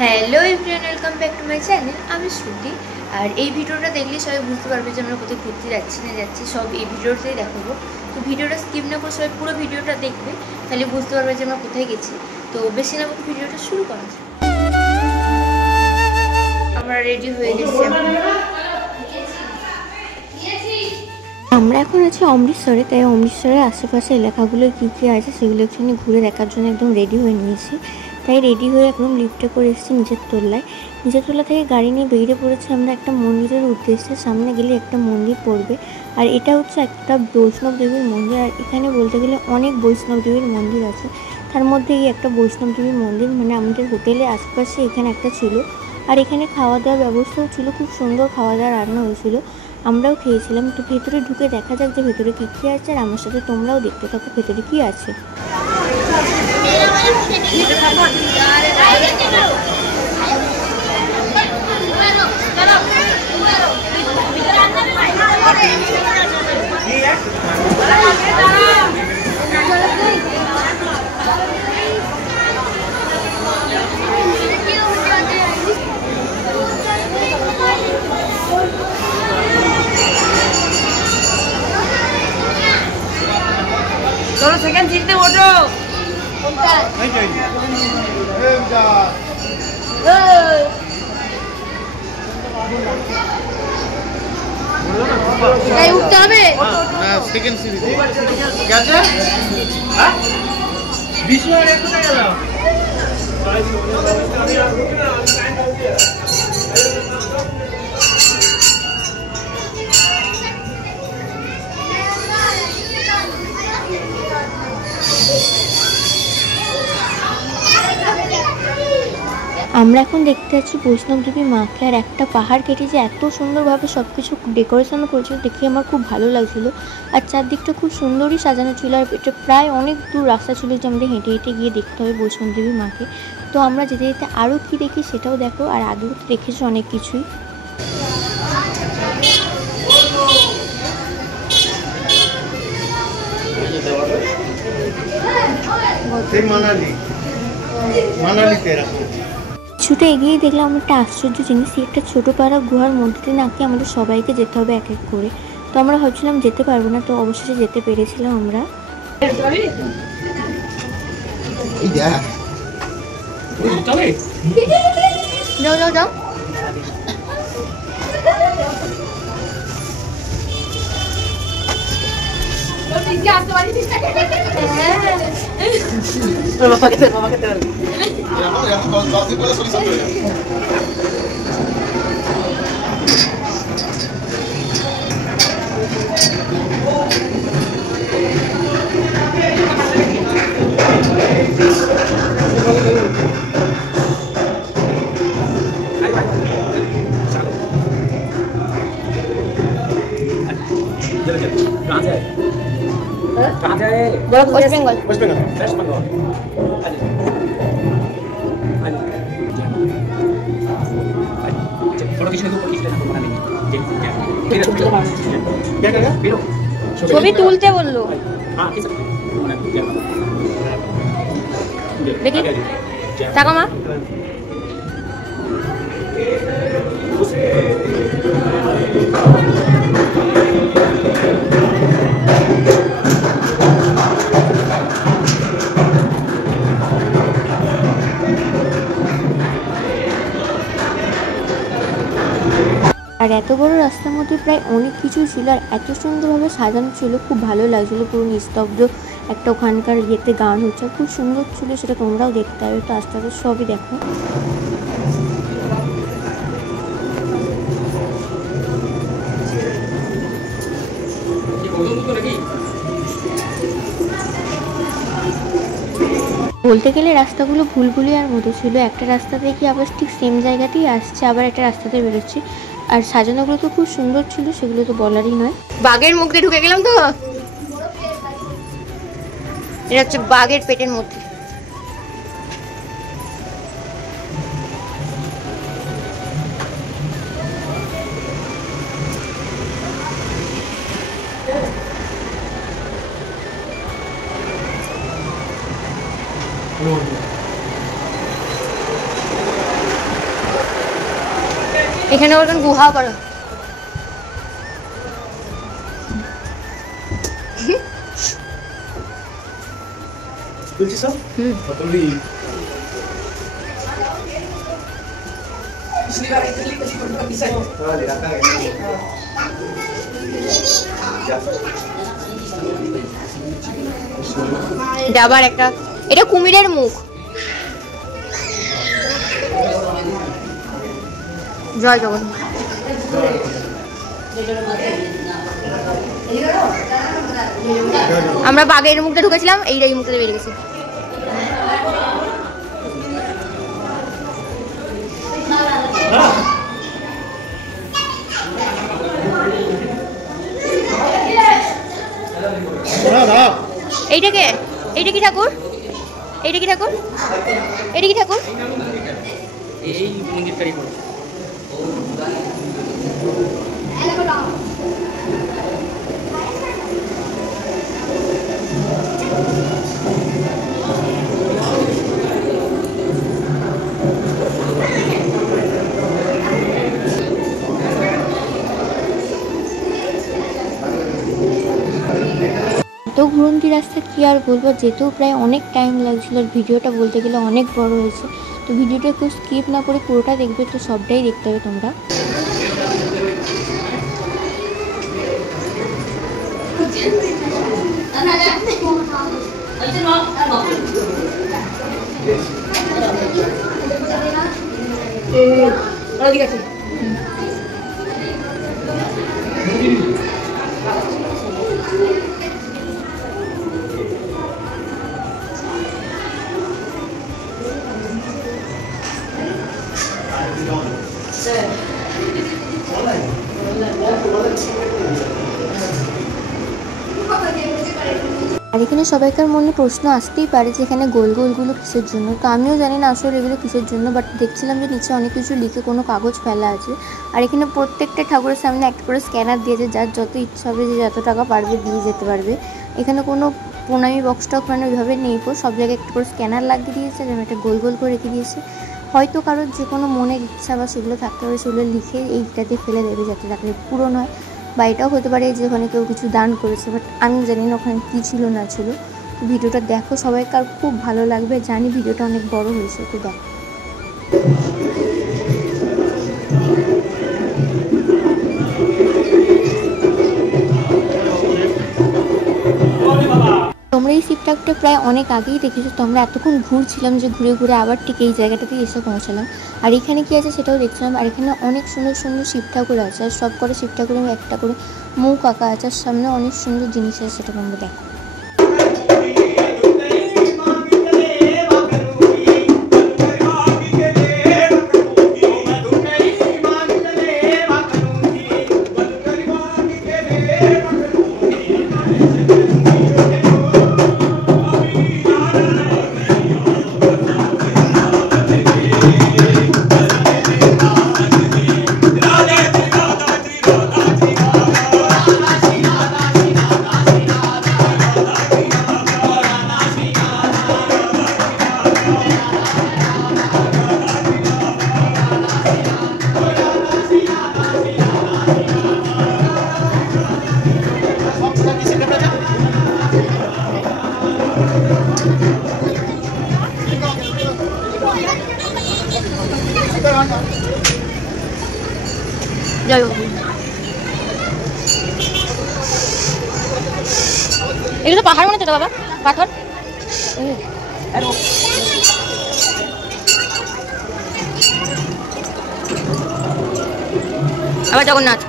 Hello everyone, welcome back to my channel. আমি শ্রুতি। আর এই ভিডিওটা দেখলে সবাই বুঝতে পারবে যে আমরা কোথায় ঘুরতে যাচ্ছি না যাচ্ছি, সব এই ভিডিওতেই দেখাবো। তো ভিডিওটা স্কিপ না করে সবাই পুরো ভিডিওটা দেখবে, তাহলে বুঝতে পারবে যে আমরা কোথায় গেছি। তো বেশি না বলে ভিডিওটা শুরু করা যায়। আমরা রেডি হয়ে গেছি। আমরা এখন আছি অমৃতসরে, তাই অমৃতসরের আশেপাশে এলাকাগুলো কী কী আছে সেগুলো একটুখানি ঘুরে দেখার জন্য একদম রেডি হয়ে নিয়েছি। তাই রেডি হয়ে একদম লিফটে করে এসেছি নিচের তলায়। নিচের তলা থেকে গাড়ি নিয়ে বেরিয়ে পড়েছি আমরা একটা মন্দিরের উদ্দেশ্যে। সামনে গেলে একটা মন্দির পড়বে, আর এটা হচ্ছে একটা বৈষ্ণব দেবীর মন্দির। আর এখানে বলতে গেলে অনেক বৈষ্ণব দেবীর মন্দির আছে, তার মধ্যে এই একটা বৈষ্ণব দেবীর মন্দির, মানে আমাদের হোটেলের আশেপাশে এখানে একটা ছিল। আর এখানে খাওয়া দাওয়ার ব্যবস্থাও ছিল, খুব সুন্দর খাওয়া দাওয়া রান্না হয়েছিল, আমরাও খেয়েছিলাম। তো ভেতরে ঢুকে দেখা যাক যে ভেতরে কী কী আছে, আর আমার সাথে তোমরাও দেখতে থাকো ভেতরে কী আছে। চলো সেকেন্ড সিটে ওঠো। উঠতে হবে। সেকেন্ড সিরিজ গেছে হ্যাঁ 20 মিনিট একটু গেল। আমরা এখন দেখতে পাচ্ছি বৈষ্ণব দেবী মাকে, আর একটা পাহাড় কেটে যে এত সুন্দরভাবে সব কিছু ডেকোরেশন করেছিল দেখে আমার খুব ভালো লাগছিলো। আর চারদিকটা খুব সুন্দরই সাজানো ছিল, আর এটা প্রায় অনেক দূর রাস্তা ছিল যে আমাদের হেঁটে হেঁটে গিয়ে দেখতে হবে বৈষ্ণব দেবী মাকে। তো আমরা যেতে যেতে আরও কী দেখি সেটাও দেখো, আর আগেও তো দেখেছি অনেক কিছুই। কিছুটা এগিয়ে দেখলাম একটা আশ্চর্য জিনিস, একটা ছোটো পাড়া গুহার মধ্যে নাকি আমাদের সবাইকে যেতে হবে এক এক করে। তো আমরা ভাবছিলাম যেতে পারবো না, তো অবশেষে যেতে পেরেছিলাম আমরা। যাও যাও যাও। West Bengal West Bengal photo खींचने को खींच लेना बना लेंगे। क्या करेगा फिर ছবি তুলতে বললো। हां खींच দেখি টাকা মা। আর এত বড় রাস্তার মধ্যে প্রায় অনেক কিছু ছিল, আর এত সুন্দরভাবে সাজানো ছিল, খুব ভালো লাগছিলো। পুরো নিস্তব্ধ একটা ওখানকার ইয়েতে গান হচ্ছে, খুব সুন্দর ছিল, সেটা তোমরাও দেখতে হবে। তো আস্তে আস্তে সবই দেখো। বলতে গেলে রাস্তাগুলো ভুলভুলিয়ার মতো ছিল, একটা রাস্তা থেকে আবার ঠিক সেম জায়গাতেই আসছে, আবার একটা রাস্তাতে বেরোচ্ছে। আর সাজানোগুলো তো খুব সুন্দর ছিল, সেগুলো তো বলারই নয়। বাঘের মুখ দিয়ে ঢুকে গেলাম। তো এটা হচ্ছে বাঘের পেটের মধ্যে। এখানে ওরকম গুহা করো। তুলছি সব তুলি এটা আবার একটা, এটা কুমিরের মুখ। জয় জগন্নাথ। আমরা বাঘের মুখটা ঢুকেছিলাম, এইটা এই মুখটা বেরিয়ে গেছে। এইটাকে, এইটা কি ঠাকুর? এইটা কি ঠাকুর? এটা কি ঠাকুর? এই মন্দিরটাই বড়। তো ঘুরন্তি রাস্তা কী আর বলবো, যেতেও প্রায় অনেক টাইম লাগছিল আর ভিডিওটা বলতে গেলে অনেক বড় হয়েছে। তো ভিডিওটা একটু স্কিপ না করে পুরোটা দেখবে, তো সবটাই দেখতে হবে তোমরা। ঠিক আছে। আর এখানে সবাইকার মনে প্রশ্ন আসতেই পারে যে এখানে গোল গোলগুলো কিসের জন্য। তো আমিও জানি না আসলে এগুলো কিসের জন্য, বাট দেখছিলাম যে নিচে অনেক কিছু লিখে কোনো কাগজ ফেলা আছে। আর এখানে প্রত্যেকটা ঠাকুরের সামনে একটা করে স্ক্যানার দিয়েছে, যার যত ইচ্ছা হবে যে যত টাকা পারবে দিয়ে যেতে পারবে। এখানে কোনো প্রণামী বক্সটা ওখানে ওইভাবে নেই, সব জায়গায় একটা করে স্ক্যানার লাগিয়ে দিয়েছে, যেমন একটা গোল গোল করে রেখে দিয়েছে। হয়তো কারোর যে কোনো মনের ইচ্ছা বা সেগুলো থাকতে পারে, সেগুলো লিখে এইটাতে ফেলে দেবে যাতে তাকে পূরণ হয়। বা এটাও হতে পারে যে ওখানে কেউ কিছু দান করেছে, বাট আমি জানি না ওখানে কী ছিল না ছিল। তো ভিডিওটা দেখো, সবাইকার খুব ভালো লাগবে, জানি ভিডিওটা অনেক বড় হয়েছে, তো দেখো। তোমরা এই শিব ঠাকুরটা প্রায় অনেক আগেই দেখেছো, তো আমরা এতক্ষণ ঘুরছিলাম যে ঘুরে ঘুরে আবার ঠিক এই জায়গাটাতেই এসে পৌঁছালাম। আর এখানে কী আছে সেটাও দেখছিলাম। আর এখানে অনেক সুন্দর সুন্দর শিব ঠাকুর আছে, আর সব করে শিব ঠাকুরের একটা করে মুখ আঁকা আছে, আর সামনে অনেক সুন্দর জিনিস আছে, সেটা তোমরা দেখো। জয় হোক। এগুলো তো পাহাড় মনে হচ্ছে তো বাবা, পাথর। আবার জগন্নাথ।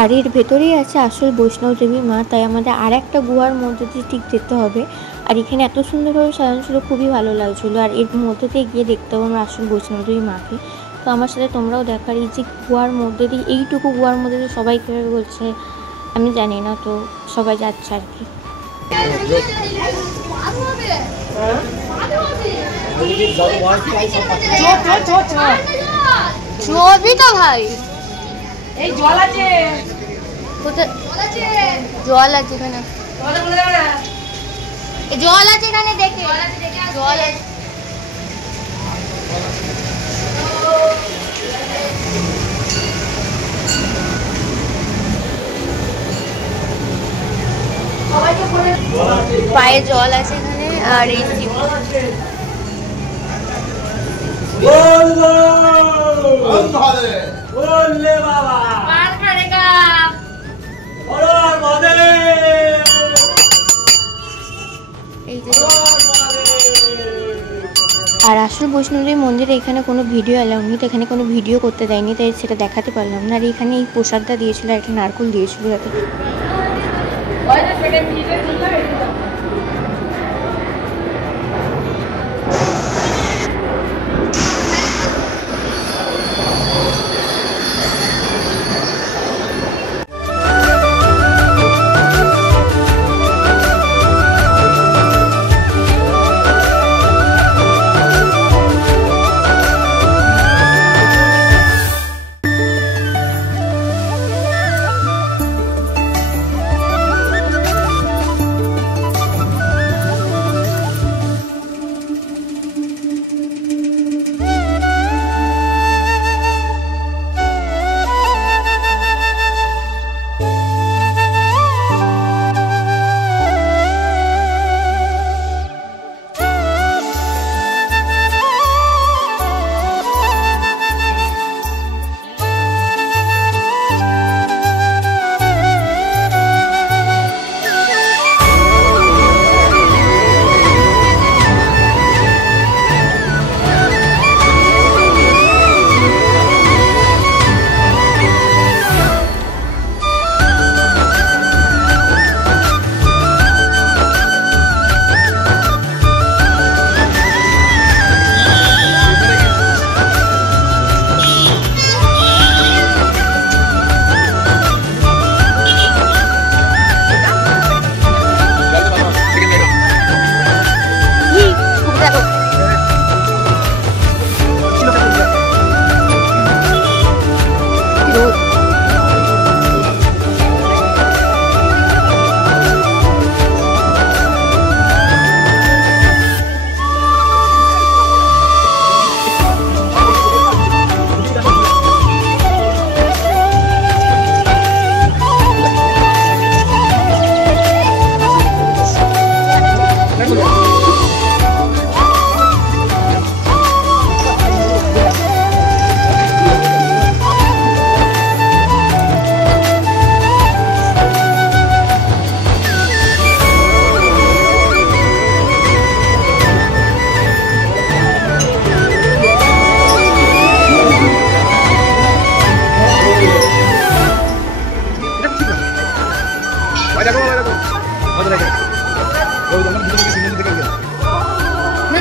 আর এর ভেতরেই আছে আসল বৈষ্ণব দেবী মা, তাই আমাদের আর একটা গুহার মধ্যে দিয়ে ঠিক যেতে হবে। আর এখানে এত সুন্দরভাবে সাজানো ছিল, খুবই ভালো লাগছিলো। আর এর মধ্যে দিয়ে গিয়ে দেখতে হবে আমরা আসল বৈষ্ণব দেবী মাকে। তো আমার সাথে তোমরাও দেখার, এই যে গুহার মধ্যে দিয়ে, এইটুকু গুহার মধ্যে দিয়ে সবাই কীভাবে বলছে আমি জানি না, তো সবাই যাচ্ছে আর কি। ভাই এই জল আছে, জল আছে এখানে, জল আছে এখানে, দেখে জল আছে। পায়ে জল আছে এখানে। আর এই আর আসল বৈষ্ণবদেবী মন্দিরে এখানে কোনো ভিডিও অ্যালাউ নেই, তো এখানে কোনো ভিডিও করতে দেয়নি, তাই সেটা দেখাতে পারলাম না। আর এখানে এই প্রসাদটা দিয়েছিল, একটা নারকেল দিয়েছিল যাতে।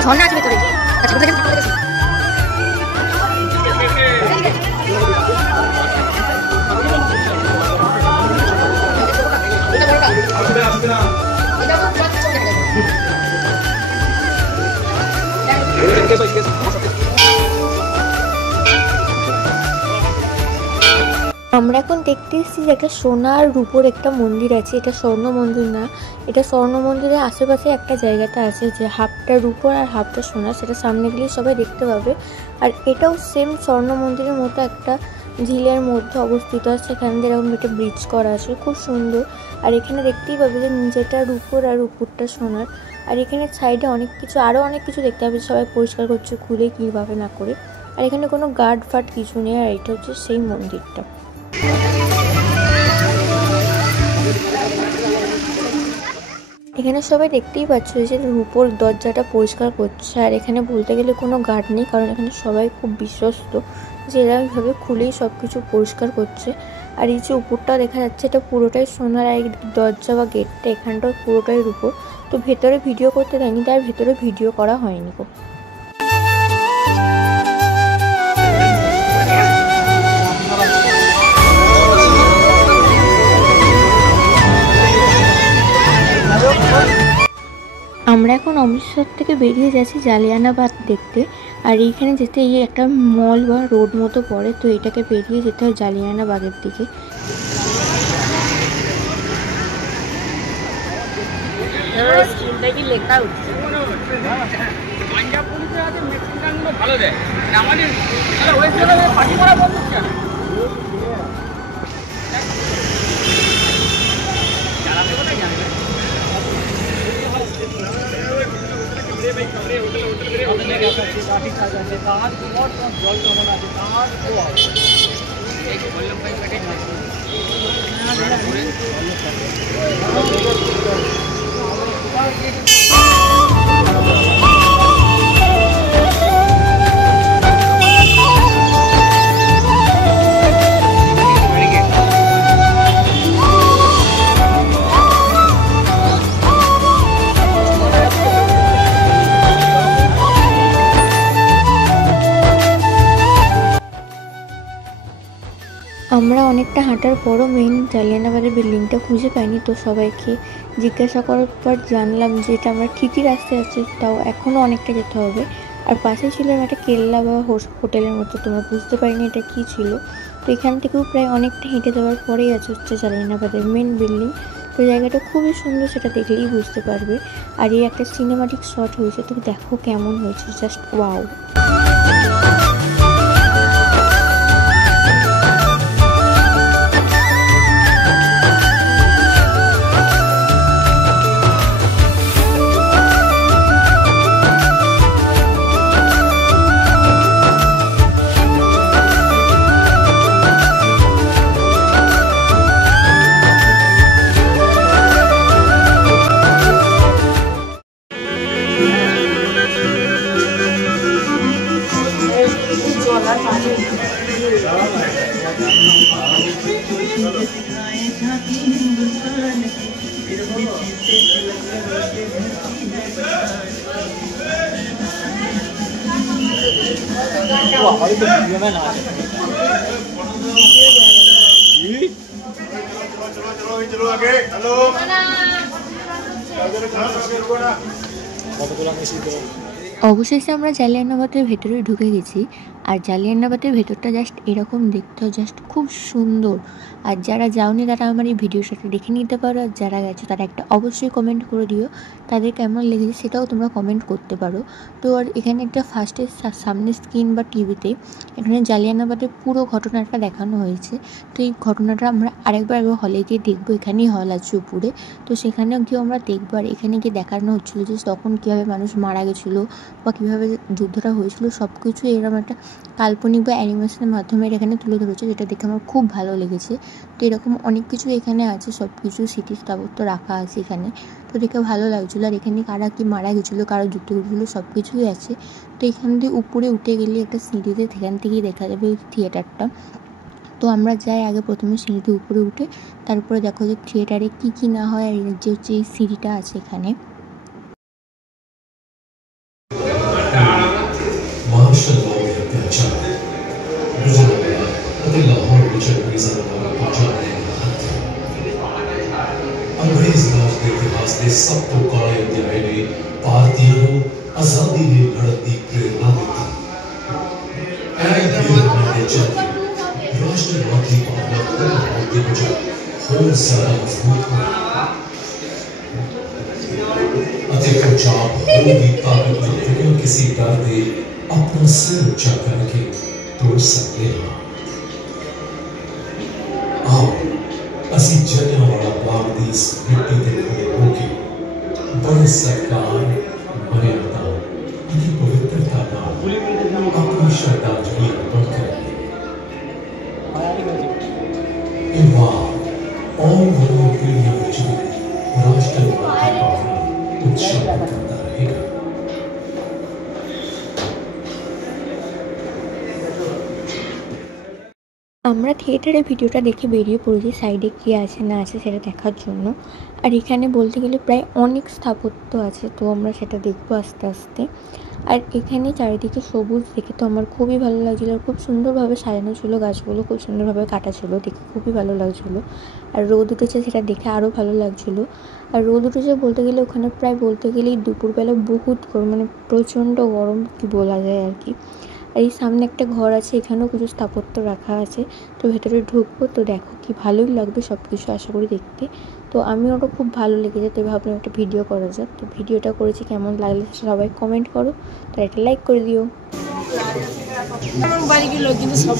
ঝর্ণা আছে ভেতরে। আমরা এখন দেখতে এসেছি যে একটা সোনা আর রূপোর একটা মন্দির আছে। এটা স্বর্ণ মন্দির না, এটা স্বর্ণ মন্দিরের আশেপাশে একটা জায়গাতে আছে যে হাফটা রূপোর আর হাফটা সোনা, সেটা সামনে গেলেই সবাই দেখতে পাবে। আর এটাও সেম স্বর্ণ মন্দিরের মতো একটা ঝিলের মধ্যে অবস্থিত আছে, সেখান দিয়ে এরকম একটা ব্রিজ করা আছে, খুব সুন্দর। আর এখানে দেখতেই পাবে যে নিচেটা রূপোর আর উপরটা সোনার। আর এখানে সাইডে অনেক কিছু, আরও অনেক কিছু দেখতে পাবে, সবাই পরিষ্কার করছে খুলে কীভাবে না করে। আর এখানে কোনো গার্ড ফার্ড কিছু নেই। আর এটা হচ্ছে সেই মন্দিরটা। এখানে সবাই দেখতেই পাচ্ছ যে রূপোর দরজাটা পরিষ্কার করছে। আর এখানে বলতে গেলে কোনো গার্ড নেই, কারণ এখানে সবাই খুব বিশ্বস্ত যে এরা এইভাবে খুলেই সব কিছু পরিষ্কার করছে। আর এই যে উপরটাও দেখা যাচ্ছে, এটা পুরোটাই সোনার। আর এই দরজা বা গেটটা এখানটাও পুরোটাই রূপোর। তো ভেতরে ভিডিও করতে দেয়নি, তার ভেতরে ভিডিও করা হয়নি গো। আমরা এখন অমৃতসর থেকে বেরিয়ে যাচ্ছি জালিয়ানাবাগ দেখতে। আর এইখানে যেতে এই একটা মল বা রোড মতো পড়ে, তো এটাকে পেরিয়ে যেতে হয় জালিয়ানাবাগের দিকে। আমরা অনেকটা হাঁটার পরও মেইন জালিয়ানাবাগের বিল্ডিংটা খুঁজে পাইনি। তো সবাইকে জিজ্ঞাসা করার পর জানলাম যে এটা আমরা ঠিকই রাস্তায় আছি, তাও এখনও অনেকটা যেতে হবে। আর পাশে ছিল একটা কেল্লা বা হোটেলের মতো, তোমরা বুঝতে পারিনি এটা কী ছিল। তো এখান থেকেও প্রায় অনেকটা হেঁটে যাওয়ার পরেই হচ্ছে জালিয়ানাবাগের মেন বিল্ডিং। তো জায়গাটা খুবই সুন্দর, সেটা দেখলেই বুঝতে পারবে। আর এই একটা সিনেমাটিক শট হয়েছে, তো দেখো কেমন হয়েছে, জাস্ট ওয়াও। অবশেষে আমরা জালিয়ানাবাগের ভেতরে ঢুকে গেছি। আর জালিয়ানাবাগের ভেতরটা জাস্ট এরকম দেখতে হয়, জাস্ট খুব সুন্দর। আর যারা যাওনি তারা আমার এই ভিডিওর সাথে দেখে নিতে পারো। আর যারা গেছো তারা একটা অবশ্যই কমেন্ট করে দিও তাদের কেমন লেগেছে, সেটাও তোমরা কমেন্ট করতে পারো। তো আর এখানে একটা ফার্স্টে সামনে স্ক্রিন বা টিভিতে এখানে জালিয়ানাবাগের পুরো ঘটনাটা দেখানো হয়েছে। তো এই ঘটনাটা আমরা আরেকবার হলে গিয়ে দেখবো, এখানেই হল আছে উপরে। তো সেখানেও গিয়ে আমরা দেখবো। আর এখানে গিয়ে দেখানো হচ্ছিলো যে তখন কীভাবে মানুষ মারা গেছিলো বা কীভাবে যুদ্ধটা হয়েছিল, সব কিছু এরকম একটা কাল্পনিক বা অ্যানিমেশনের মাধ্যমে এখানে তুলে ধরেছে, যেটা দেখে আমার খুব ভালো লেগেছে। তো এরকম অনেক কিছু এখানে আছে, সব কিছু স্মৃতিস্থাপত্য রাখা আছে এখানে। তো দেখে ভালো লাগছিলো। আর এখানে কারা কি মারা গেছিলো, কারা যুদ্ধ করেছিলো, সব কিছুই আছে। তো এখান দিয়ে উপরে উঠে গেলে একটা সিঁড়িতে, সেখান থেকেই দেখা যাবে ওই থিয়েটারটা। তো আমরা যাই আগে প্রথমে সিঁড়িতে উপরে উঠে, তারপরে দেখো যে থিয়েটারে কী কী না হয়। আর যে হচ্ছে এই সিঁড়িটা আছে এখানে। अंग्रेज राज के इतिहास ने सबको काले अध्याय ने भारतीयों को आजादी ਲਈ ਲੜਨ ਦੀ ਪ੍ਰੇਰਨਾ ਦਿੱਤੀ। राष्ट्रवादी भावना होने के बजाय और ज्यादा मजबूत हुई। पंजाब होर भी ताकत बिना किसी डर के अपना सिर ऊंचा करके तोड़ सकते हैं। आओ ਅਸੀਂ ਜਲਿਆਂਵਾਲਾ ਬਾਗ ਦੀ ਇਸ ਮਿੱਟੀ ਦੇ ਖੜੇ ਹੋ ਕੇ ਬੜੇ ਸਤਿਕਾਰ ਮਰਿਆਦਾ ਅਤੇ ਪਵਿੱਤਰਤਾ ਨਾਲ ਆਪਣੀ ਸ਼ਰਧਾਂਜਲੀ ਅਰਪਣ ਕਰੀਏ। ਇਹ ਵਾਹ ਆਉਣ ਵਾਲੀਆਂ ਪੀੜ੍ਹੀਆਂ ਵਿੱਚ ਰਾਸ਼ਟਰ ਦੀ ਭਾਵਨਾ ਉਤਸ਼ਾਹਿਤ ਕਰਦਾ ਰਹੇਗਾ। আমরা থিয়েটারে ভিডিওটা দেখে বেরিয়ে পড়েছি সাইডে কী আছে না আছে সেটা দেখার জন্য। আর এখানে বলতে গেলে প্রায় অনেক স্থাপত্য আছে, তো আমরা সেটা দেখবো আস্তে আস্তে। আর এখানে চারিদিকে সবুজ দেখে তো আমার খুবই ভালো লাগছিলো, আর খুব সুন্দরভাবে সাজানো ছিল, গাছগুলো খুব সুন্দরভাবে কাটা ছিল, দেখে খুবই ভালো লাগছিলো। আর রোদ উঠেছে সেটা দেখে আরও ভালো লাগছিলো। আর রোদ উঠেছে বলতে গেলে ওখানে প্রায় বলতে গেলেই দুপুরবেলা বহুত গরম, মানে প্রচণ্ড গরম কি বলা যায় আর কি। আর এই সামনে একটা ঘর আছে, এখানেও কিছু স্থাপত্য রাখা আছে, তো ভেতরে ঢুকবো, তো দেখো কি ভালোই লাগবে সব কিছু আশা করি দেখতে। তো আমি ওটা খুব ভালো লেগেছে, তো ভাবলাম একটা ভিডিও করা যাক। তো ভিডিওটা করেছি, কেমন লাগলে সবাই কমেন্ট করো, তো একটা লাইক করে দিও। বাড়িগুলো কিন্তু সব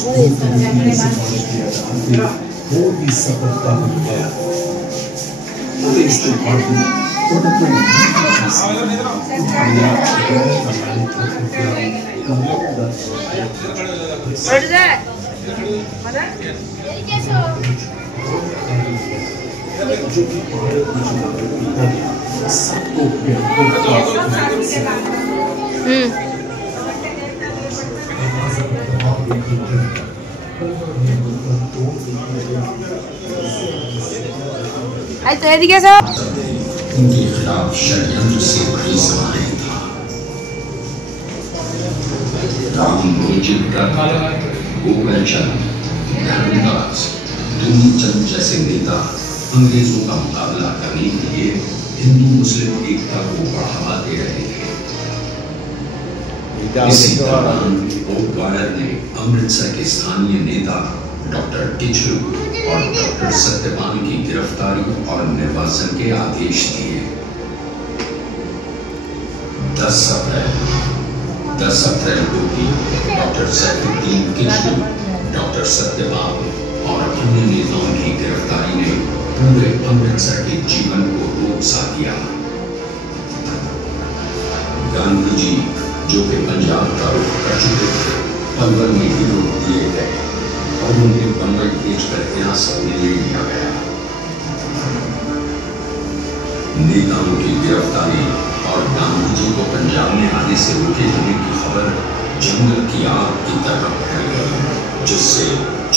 आई तो एदिके से उनके खिलाफ षड्यंत्र से बड़ी समाएं था। राम गोपालचंद, धर्मदास, दुनीचंद जैसे नेता अंग्रेजों का मुकाबला करने के लिए हिंदू मुस्लिम एकता को बढ़ावा दे रहे थे। इसी दौरान ग्वालियर ने अमृतसर के स्थानीय नेता डॉक्टर टिचरू और डॉक्टर सत्यपाल की गिरफ्तारी और निर्वासन के आदेश दिए। 10 अप्रैल को भी डॉक्टर सैफुद्दीन किचलू, डॉक्टर सत्यपाल और अन्य नेताओं की गिरफ्तारी ने पूरे अमृतसर के जीवन को रोक सा दिया। गांधी जी जो कि पंजाब का रुख कर चुके थे, पलवल में ही रोक दिए गए और उन्हें बंबई भेजकर हिरासत में ले लिया गया। नेताओं की गिरफ्तारी और गांधी जी को पंजाब में आने से रोके जाने की खबर जंगल की आग की तरह फैल गई, जिससे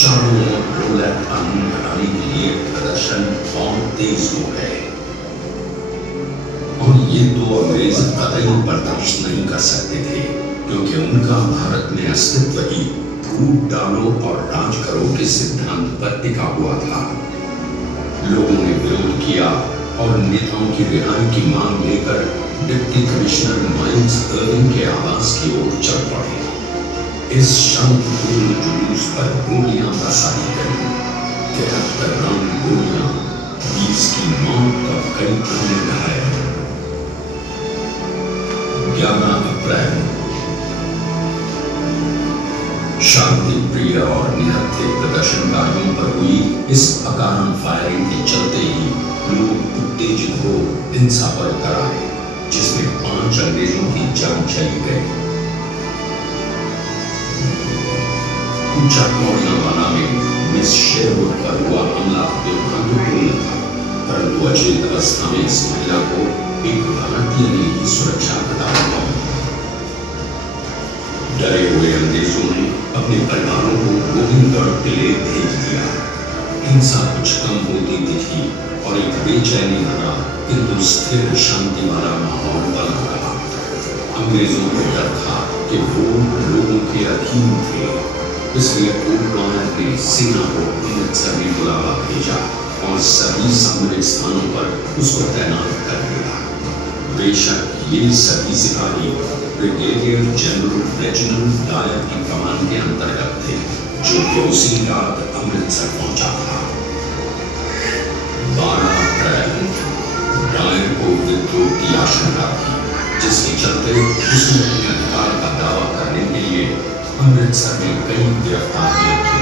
चारों ओर रोलैट कानून हटाने के लिए प्रदर्शन और तेज हो गए। और ये तो अंग्रेज कतई बर्दाश्त नहीं कर सकते थे, क्योंकि उनका भारत में अस्तित्व ही फूट डालो और राज करो के सिद्धांत पर टिका हुआ था। लोगों ने विरोध किया और नेताओं की रिहाई की मांग लेकर डिप्टी कमिश्नर माइल्स अर्विंग के आवास की ओर चल पड़े। इस शांतिपूर्ण जुलूस पर गोलियां बरसाई गई। 73 राउंड गोलियां, 20 की मौत और कई अन्य घायल। 11 अप्रैल शांति प्रिय और निहत्थे प्रदर्शनकारियों पर हुई इस अकारण फायरिंग के चलते ही लोग उत्तेजित हो हिंसा पर उतर आए, जिसमें 5 अंग्रेजों की जान चली गई। कोड़ियावाला में मिस शेरवुड पर हुआ हमला दुर्भाग्यपूर्ण था, परंतु अचेत अवस्था में इस महिला को एक भारतीय ने ही सुरक्षा प्रदान की। डरे हुए अंग्रेजों ने अपने परिवारों को गोविंदगढ़ किले भेज दिया। हिंसा कुछ कम होती दिखी और एक बेचैनी भरा किंतु स्थिर शांति वाला माहौल बना रहा। अंग्रेजों को डर था कि वो लोगों के अधीन थे, इसलिए ग्वालियर ने सेना को अमृतसर में बुलावा भेजा और सभी सामरिक स्थानों पर उसको तैनात कर दिया। बेशक ये सभी सिपाही ब्रिगेडियर जनरल रेजिनाल्ड डायर की कमान के अंतर्गत थे, जो कि उसी रात अमृतसर पहुंचा था। 12 अप्रैल डायर को विद्रोह की आशंका थी, जिसके चलते उसने अपने अधिकार का दावा करने के लिए अमृतसर में कई गिरफ्तारियां की।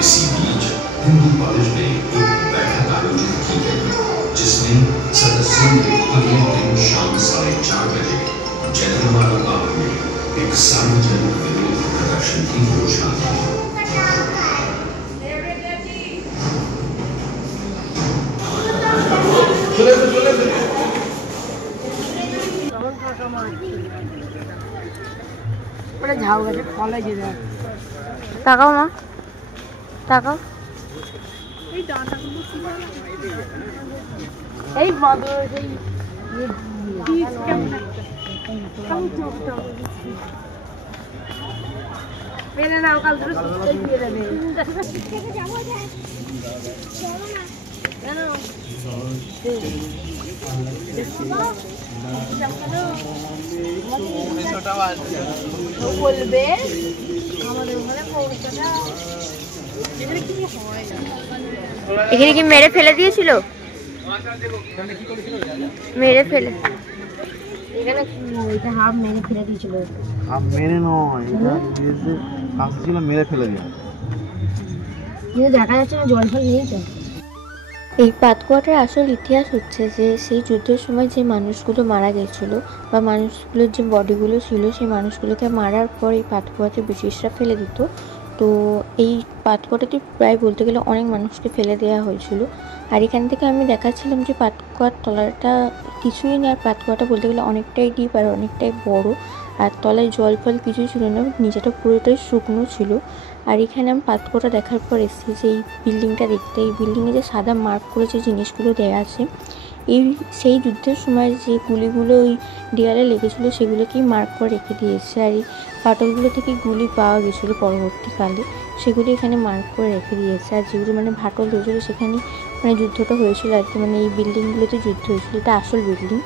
इसी बीच हिंदू कॉलेज में एक बैठक आयोजित की गई, जिसमें सदस्यों ने अगले दिन शाम 4:30 बजे जलियांवाला बाग में एक सार्वजनिक विरोध प्रदर्शन की घोषणा की। झाड़ गए फल তাকাও না, তাকাও এই বাদর এই মেনে নাও কাল ধরে সুস্থই দিয়ে দেবে বলবে আমাদের ওখানে পৌঁছাটা এখানে কি মেরে ফেলে দিয়েছিল? মেরে ফেলে এখানে এটা হাফ মেরে ফেলে দিয়েছিল। হাফ মেরে নয়, এটা দিয়েছে কাঁচা ছিল, মেরে ফেলে দিয়ে। কিন্তু দেখা যাচ্ছে না জল ফল নিয়েছে। এই পাতকুয়াটার আসল ইতিহাস হচ্ছে যে সেই যুদ্ধের সময় যে মানুষগুলো মারা গেছিলো বা মানুষগুলোর যে বডিগুলো ছিল সেই মানুষগুলোকে মারার পর এই পাতকুয়াতে ব্রিটিশরা ফেলে দিত। তো এই পাতকুয়াটাতে প্রায় বলতে গেলে অনেক মানুষকে ফেলে দেওয়া হয়েছিল। আর এখান থেকে আমি দেখাচ্ছিলাম যে পাতকুয়ার তলাটা কিছুই নেই, আর পাতকুয়াটা বলতে গেলে অনেকটাই ডিপ আর অনেকটাই বড়, আর তলায় জল ফল কিছুই ছিল না, নিচেটা পুরোটাই শুকনো ছিল। আর এখানে আমি পাতকুয়াটা দেখার পর এসেছি যে এই বিল্ডিংটা দেখতে, এই বিল্ডিংয়ে যে সাদা মার্ক করে যে জিনিসগুলো দেওয়া আছে এই সেই যুদ্ধের সময় যে গুলিগুলো ওই দেয়ালে লেগেছিলো সেগুলোকেই মার্ক করে রেখে দিয়েছে। আর এই ফাটলগুলো থেকে গুলি পাওয়া গেছিলো পরবর্তীকালে, সেগুলি এখানে মার্ক করে রেখে দিয়েছে। আর যেগুলো মানে ফাটল হয়েছিল সেখানে মানে যুদ্ধটা হয়েছিল আর কি, মানে এই বিল্ডিংগুলোতে যুদ্ধ হয়েছিল, এটা আসল বিল্ডিং।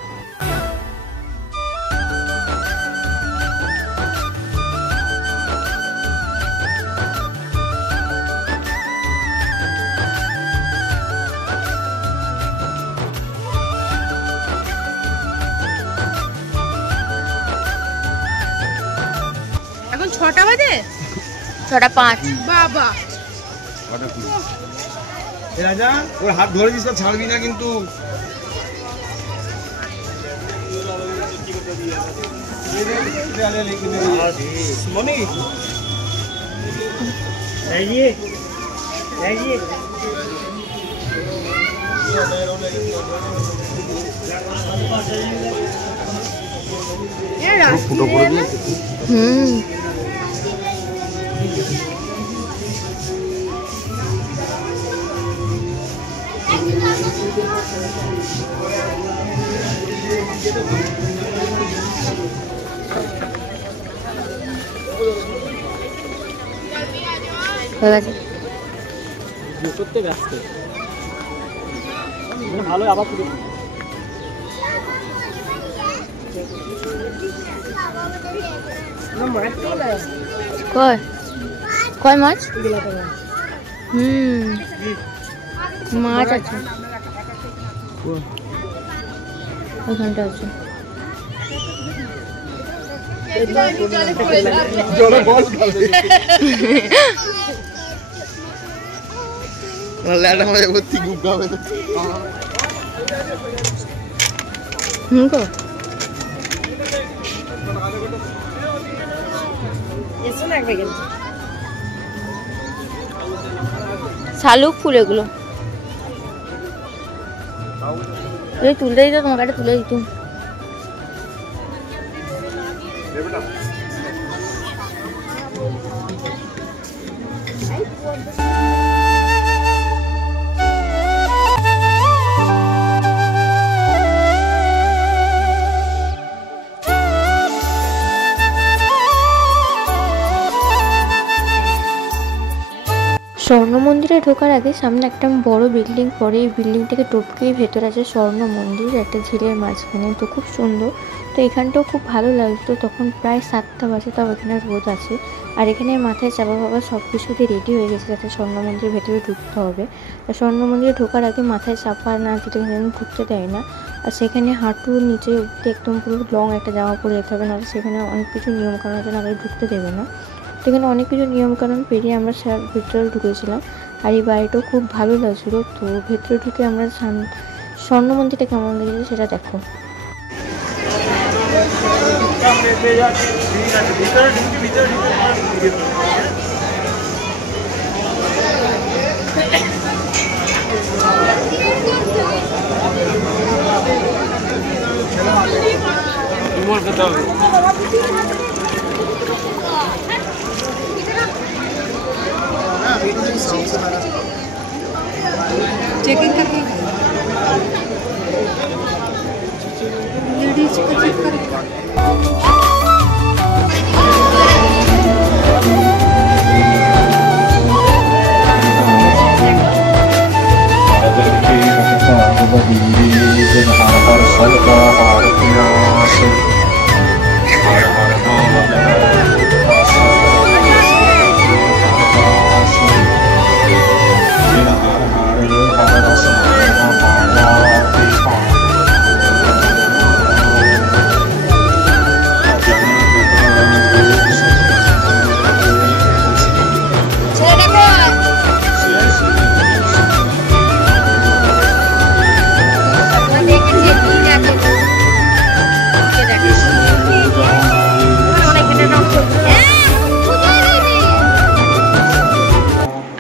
এখন 6টা বাজে, 6:05। বাবা এ রাজা, ওর হাত ধরে দিস, ছাড়বি না কিন্তু। মনি ফুটো করে দিয়েছে। করতে ব্যস্ত ভালো আবার শুরু কয় মাছ? মাছ আছে ওইখানটা আছে। শালুক ফুল এগুলো তুলতে দিত, তোমার কাছে তুলে দিতুম। স্বর্ণ মন্দিরে ঢোকার আগে সামনে একটা বড় বিল্ডিং পড়ে, এই বিল্ডিংটাকে টপকেই ভেতরে আছে স্বর্ণ মন্দির, একটা ঝিলের মাঝখানে। তো খুব সুন্দর, তো এখানটাও খুব ভালো লাগতো। তখন প্রায় 7টা বাজে, তাও এখানে রোদ আছে। আর এখানে মাথায় চাপা বাবা সব কিছু দিয়ে রেডি হয়ে গেছে যাতে স্বর্ণ মন্দিরের ভেতরে ঢুকতে হবে। আর স্বর্ণ মন্দিরে ঢোকার আগে মাথায় চাপা না দিলে এখানে ঢুকতে দেয় না। আর সেখানে হাঁটুর নিচে অব্দি একদম পুরো লং একটা জামা পরে যেতে হবে, নাহলে সেখানে অনেক কিছু নিয়মকানুন আছে, নাহলে ঢুকতে দেবে না। সেখানে অনেক কিছু নিয়মকানুন পেরিয়ে আমরা ভিতরে ঢুকেছিলাম। আর এই বাড়িটাও খুব ভালো লাগছিলো। তো ভেতরে ঢুকে আমরা স্বর্ণ মন্দিরটা কেমন লেগেছে সেটা দেখো। चेकिंग करके लेडीज को चेक कर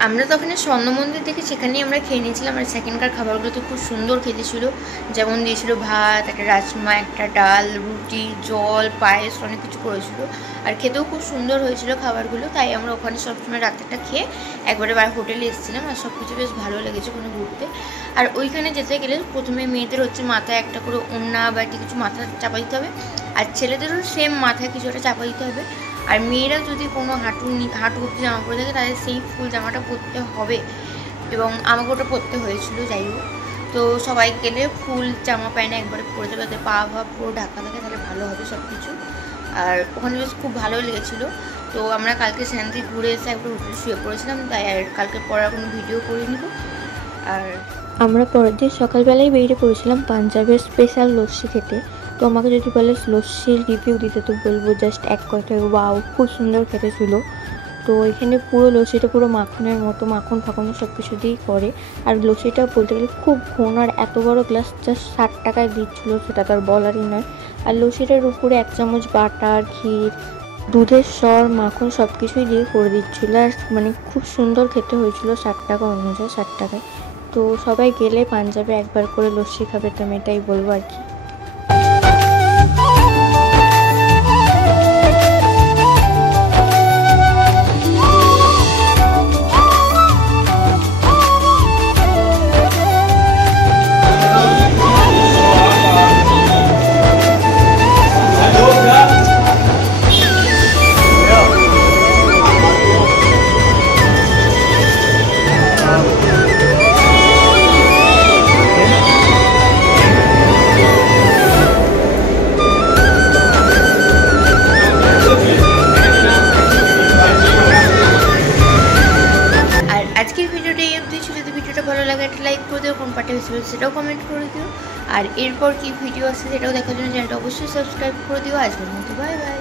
আমরা তো ওখানে স্বর্ণ মন্দির দেখে সেখানেই আমরা খেয়ে নিয়েছিলাম। আর সেকেন্ডকার খাবারগুলো তো খুব সুন্দর খেতে ছিল, যেমন দিয়েছিল ভাত, একটা রাজমা, একটা ডাল, রুটি, জল, পায়েস, অনেক কিছু করেছিল। আর খেতেও খুব সুন্দর হয়েছিল খাবারগুলো, তাই আমরা ওখানে সবসময় রাত্রেটা খেয়ে একবারে হোটেলে এসেছিলাম। আর সব কিছু বেশ ভালো লেগেছে ওখানে ঘুরতে। আর ওইখানে যেতে গেলে প্রথমে মেয়েদের হচ্ছে মাথায় একটা করে ওড়না বা একটা কিছু মাথা চাপা দিতে হবে, আর ছেলেদেরও সেম মাথায় কিছু একটা চাপা দিতে হবে। আর মেয়েরা যদি কোনো হাঁটু অবধি জামা পরে থাকে তাদের সেই ফুল জামাটা পরতে হবে, এবং আমাকে ওটা পরতে হয়েছিল। যাই হোক, তো সবাই গেলে ফুল জামা প্যান্ট একবারে পরে যাবে, যাতে পা পুরো ঢাকা থাকে, তাহলে ভালো হবে সব কিছু। আর ওখানে বেশ খুব ভালো লেগেছিলো। তো আমরা কালকে সেখান থেকে ঘুরে এসে একবার হোটেলে শুয়ে পড়েছিলাম, তাই আর কালকে পড়ার কোনো ভিডিও করে নিব। আর আমরা পরের দিন সকালবেলায় বেরিয়ে পড়েছিলাম পাঞ্জাবের স্পেশাল লস্যি খেতে। তো আমাকে যদি বলে লস্যির রিভিউ দিতে, তো বলবো জাস্ট এক কথায় ওয়াও, খুব সুন্দর খেতে ছিল। তো এখানে পুরো লস্যিটা পুরো মাখনের মতো, মাখন ফাখন সব কিছু দিয়েই করে। আর লস্যিটা বলতে গেলে খুব ঘন, আর এত বড় গ্লাস জাস্ট 60 টাকায় দিচ্ছিলো, সেটা তার বলারই নয়। আর লস্যিটার উপরে 1 চামচ বাটার, ক্ষীর, দুধের স্বর, মাখন সব কিছুই দিয়ে করে দিচ্ছিলো। আর মানে খুব সুন্দর খেতে হয়েছিল 60 টাকা অনুযায়ী, 60 টাকায়। তো সবাই গেলে পাঞ্জাবে একবার করে লস্যি খাবে, তো আমি এটাই বলবো আর কি। আজকের ভিডিওটা এই অবধি ছিল। যদি ভিডিওটা ভালো লাগে একটা লাইক করে দিও, কোন পার্টে হয়েছিল সেটাও কমেন্ট করে দিও। আর এরপর কি ভিডিও আছে সেটাও দেখার জন্য চ্যানেলটা অবশ্যই সাবস্ক্রাইব করে দিও। আজকের মতো বাই বাই।